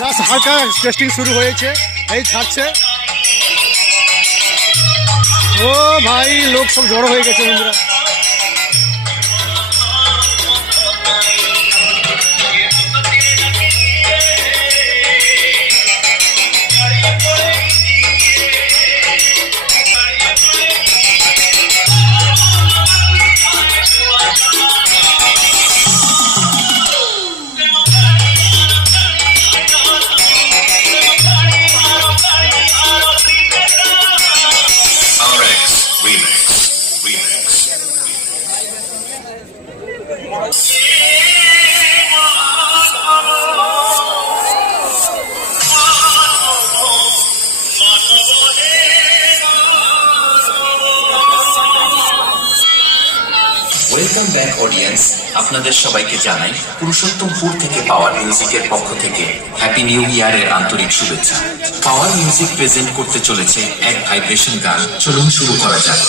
জাস্ট হালকা টেস্টিং শুরু হয়েছে, এই ছাড়ছে। ও ভাই, লোক সব জড়ো হয়ে গেছে বন্ধুরা। ওয়েলকাম ব্যাক অডিয়েন্স, আপনাদের সবাইকে জানাই পুরুষোত্তমপুর থেকে পাওয়ার মিউজিকের পক্ষ থেকে হ্যাপি নিউ ইয়ারের আন্তরিক শুভেচ্ছা। পাওয়ার মিউজিক প্রেজেন্ট করতে চলেছে এক ভাইব্রেশন গান, চলুন শুরু করা যাক।